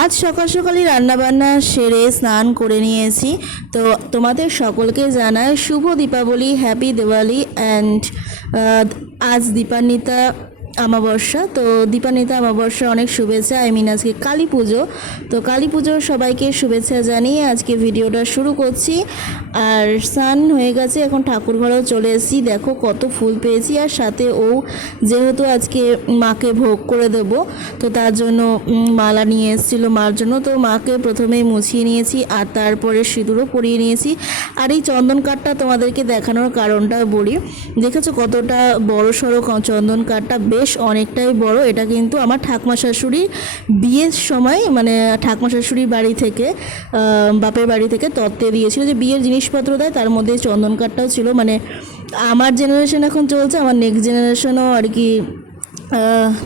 আজ সকাল সকালই রান্নাবান্না সেরে স্নান করে নিয়েছি। তো তোমাদের সকলকে জানাই শুভ দীপাবলি হ্যাপি দিওয়ালি অ্যান্ড আজ দীপান্বিতা আমাবস্যা তো দীপান্বিতা আমাবস্যা অনেক শুভেচ্ছা। আই মিন আজকে কালী পুজো। তো কালী পুজোর সবাইকে শুভেচ্ছা জানিয়ে আজকে ভিডিওটা শুরু করছি। আর স্নান হয়ে গেছে, এখন ঠাকুর ঘরেও চলে এসেছি। দেখো কত ফুল পেয়েছি। আর সাথে ও যেহেতু আজকে মাকে ভোগ করে দেব, তো তার জন্য মালা নিয়ে এসেছিল মার জন্য। তো মাকে প্রথমেই মুছিয়ে নিয়েছি, আর তারপরে সিঁদুরও পরিয়ে নিয়েছি। আর এই চন্দন কাঠটা তোমাদেরকে দেখানোর কারণটা বলি। দেখেছ কতটা বড় সড়ো চন্দন কাঠটা? বেশ অনেকটাই বড়, এটা কিন্তু আমার ঠাকমা শাশুড়ি বিয়ের সময় মানে ঠাকমা শাশুড়ির বাড়ি থেকে বাপের বাড়ি থেকে তত্ত্বে দিয়েছিল যে বিয়ের জিনিসপত্র দেয়, তার মধ্যে চন্দন কাঠটাও ছিল। মানে আমার জেনারেশন এখন চলছে, আমার নেক্সট জেনারেশনও আর কি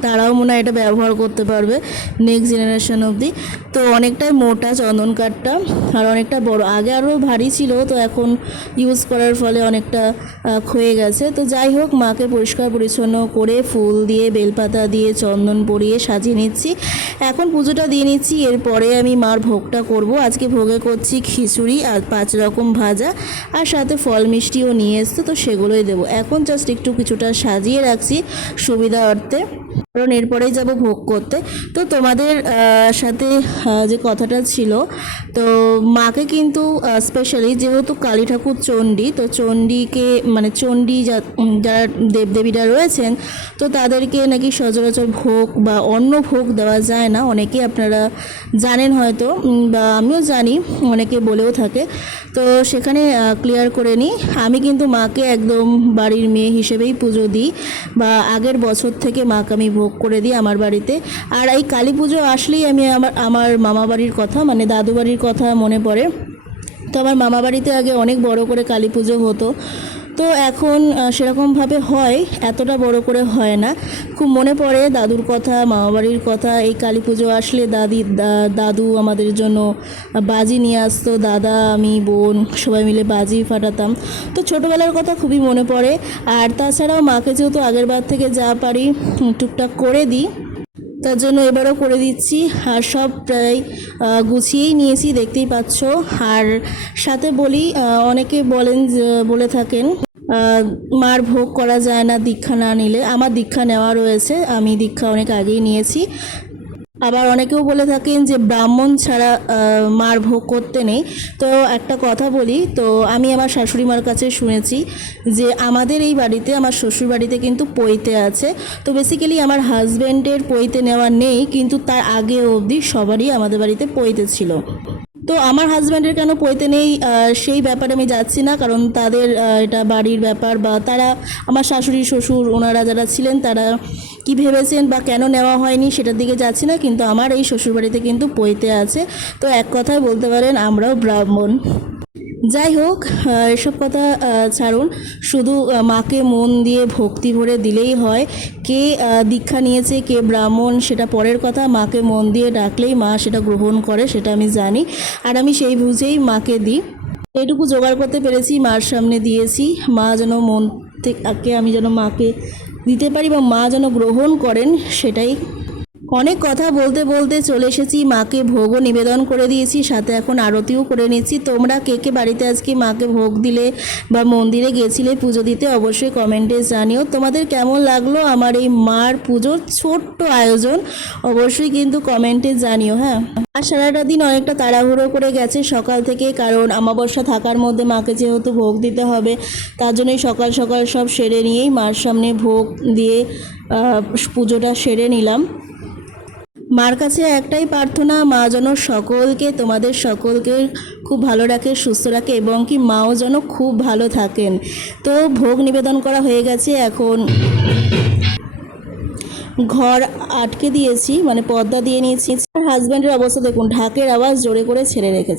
তারাও মনে হয় এটা ব্যবহার করতে পারবে নেক্সট জেনারেশন অবধি। তো অনেকটাই মোটা চন্দন কাঠটা, আর অনেকটা বড়। আগে আরও ভারী ছিল, তো এখন ইউজ করার ফলে অনেকটা ক্ষয়ে গেছে। তো যাই হোক, মাকে পরিষ্কার পরিচ্ছন্ন করে ফুল দিয়ে, বেলপাতা দিয়ে, চন্দন পরিয়ে সাজিয়ে নিচ্ছি। এখন পুজোটা দিয়ে নিচ্ছি, এরপরে আমি মার ভোগটা করব। আজকে ভোগে করছি খিচুড়ি আর পাঁচ রকম ভাজা, আর সাথে ফল মিষ্টিও নিয়ে এসছে, তো সেগুলোই দেবো। এখন জাস্ট একটু কিছুটা সাজিয়ে রাখছি। সুবিধা অর্থে সাথে কারণ এরপরেই যাব ভোগ করতে। তো তোমাদের সাথে যে কথাটা ছিল, তো মাকে কিন্তু স্পেশালি যেহেতু কালী ঠাকুর চণ্ডী, তো চণ্ডীকে মানে চণ্ডী যারা দেবদেবীরা রয়েছেন, তো তাদেরকে নাকি সচরাচর ভোগ বা অন্য ভোগ দেওয়া যায় না। অনেকে আপনারা জানেন হয়তো বা আমিও জানি, অনেকে বলেও থাকে। তো সেখানে ক্লিয়ার করে নিই, আমি কিন্তু মাকে একদম বাড়ির মেয়ে হিসেবেই পুজো দিই, বা আগের বছর থেকে মাকে আমি ভোগ করে দিই আমার বাড়িতে। আর এই কালী পুজো আসলেই আমি আমার আমার মামা বাড়ির কথা মানে দাদু বাড়ির কথা মনে পড়ে। তো আমার মামা বাড়িতে আগে অনেক বড় করে কালী পুজো হতো। তো এখন সেরকমভাবে হয়, এতটা বড় করে হয় না। খুব মনে পড়ে দাদুর কথা মামা বাড়ির কথা, এই কালী পুজো আসলে দাদি দাদু আমাদের জন্য বাজি নিয়ে আসতো, দাদা, আমি, বোন, সবাই মিলে বাজি ফাটাতাম। তো ছোটোবেলার কথা খুবই মনে পড়ে। আর তাছাড়াও মাকে যেহেতু আগের বার থেকে যা পারি টুকটাক করে দিই তার জন্য এবারও করে দিচ্ছি। আর সব প্রায় গুছিয়েই নিয়েছি, দেখতেই পাচ্ছ। আর সাথে বলি অনেকে বলেন বলে থাকেন মার ভোগ করা যায় না, দীক্ষা না নিলে। আমার দীক্ষা নেওয়া রয়েছে, আমি দীক্ষা অনেক আগেই নিয়েছি। আবার অনেকেও বলে থাকেন যে ব্রাহ্মণ ছাড়া মার ভোগ করতে নেই। তো একটা কথা বলি, তো আমি আমার শাশুড়ি মার কাছে শুনেছি যে আমাদের এই বাড়িতে, আমার শ্বশুর বাড়িতে কিন্তু পৈতে আছে। তো বেসিক্যালি আমার হাজব্যান্ডের পৈতে নেওয়া নেই, কিন্তু তার আগে অবধি সবারই আমাদের বাড়িতে পৈতে ছিল। তো আমার হাজব্যান্ডের কেন পইতে নেই? সেই ব্যাপারে আমি যাচ্ছি না, কারণ তাদের এটা বাড়ির ব্যাপার বা তারা আমার শাশুড়ি, শ্বশুর, ওনারা যারা ছিলেন তারা কি ভেবেছেন বা কেন নেওয়া হয়নি সেটার দিকে যাচ্ছি না, কিন্তু আমার এই শ্বশুরবাড়িতে কিন্তু পইতে আছে। তো এক কথায় বলতে পারেন, আমরাও ব্রাহ্মণ। যাই হোক এসব কথা ছাড়ুন। শুধু মাকে মন দিয়ে ভক্তি ভরে দিলেই হয়। কে দীক্ষা নিয়েছে, কে ব্রাহ্মণ, সেটা পরের কথা। মাকে মন দিয়ে ডাকলেই মা সেটা গ্রহণ করে, সেটা আমি জানি। আর আমি সেই বুঝেই মাকে দিই। এইটুকু জোগাড় করতে পেরেছি, মার সামনে দিয়েছি। মা যেন মন থেকে আমি যেন মাকে দিতে পারি বা মা যেন গ্রহণ করেন, সেটাই অনেক কথা বলতে বলতে চলে এসেছি মাকে ভোগও নিবেদন করে দিয়েছি, সাথে এখন আরতিও করে নিচ্ছি। তোমরা কে কে বাড়িতে আজকে মাকে ভোগ দিলে বা মন্দিরে গেছিলে পুজো দিতে অবশ্যই কমেন্টে জানিও। তোমাদের কেমন লাগল আমার এই মার পুজোর ছোট্ট আয়োজন? অবশ্যই কিন্তু কমেন্টে জানিও হ্যাঁ। আর সারাটা দিন অনেকটা তাড়াহুড়ো করে গেছে সকাল থেকে, কারণ আমাবস্যা থাকার মধ্যে মাকে যেহেতু ভোগ দিতে হবে, তার জন্যই সকাল সকাল সব সেরে নিয়েই মার সামনে ভোগ দিয়ে পুজোটা সেরে নিলাম। মার কাছে একটাই প্রার্থনা, মা যেন সকলকে, তোমাদের সকলকে খুব ভালো রাখে, সুস্থ রাখে এবং কি মাও যেন খুব ভালো থাকেন। তো ভোগ নিবেদন করা হয়ে গেছে এখন। ঘর আটকে দিয়েছি মানে পর্দা দিয়ে নিয়েছি। হাজব্যান্ডের অবস্থা দেখুন, ঢাকের আওয়াজ জোরে করে ছেড়ে রেখেছে।